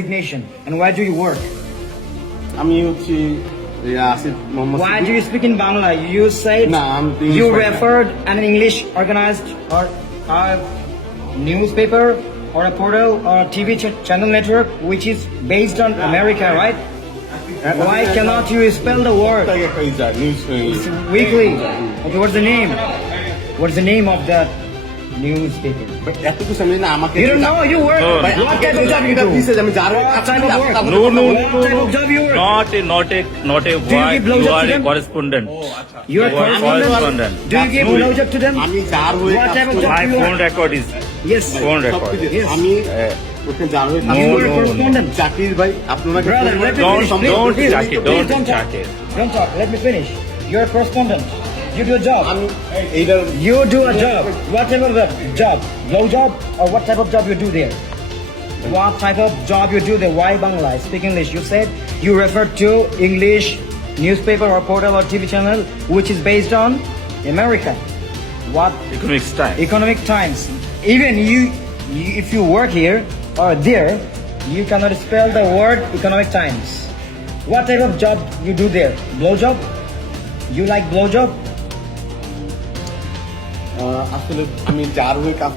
designation and where do you work? আমি হচ্ছি Asif Mohammad Why Siddique. do you speak in Bangla? You said No, I'm English you speaker. referred an English organized or a newspaper or a portal or a TV channel network which is based on America, right? Why cannot you spell the word? একটা ইজা news It's weekly. Okay, what's the name? What's the name of that newspaper? এত কিছু আমি না আমাকে You don't know. You work. ভাই, What আমাকে type of job you এটা do? দিছে যে আমি যার What type of work? No, no, What type of job you work? not a Do you word. give You blowjob are to a them? correspondent. You are You are correspondent. Do you give No. blowjob to them? আমি যার হয়ে What কাজ type of করি, job My you phone are? record is Yes. phone record. সবকিছু। Yes. আমি ওখানে যার হয়ে কাজ You No, are করি। a no, correspondent. জাকির ভাই আপনারা Brother, let me Don't- finish. don't Please, jack it, please don't talk. jack it. Don't talk. Let me finish. You're a correspondent. You do a job. আমি এইটার You do a job. Whatever the job, blow job or what type of job you do there? What type of job you do there? Why Bangla? Speak English. You said you referred to English newspaper or portal or TV channel which is based on America. What Economics time. Economic Times. Even if you work here or there, you cannot spell the word Economic Times. What type of job you do there? Blow job? You like blow job? আসলে আমি যার হয়ে কাজ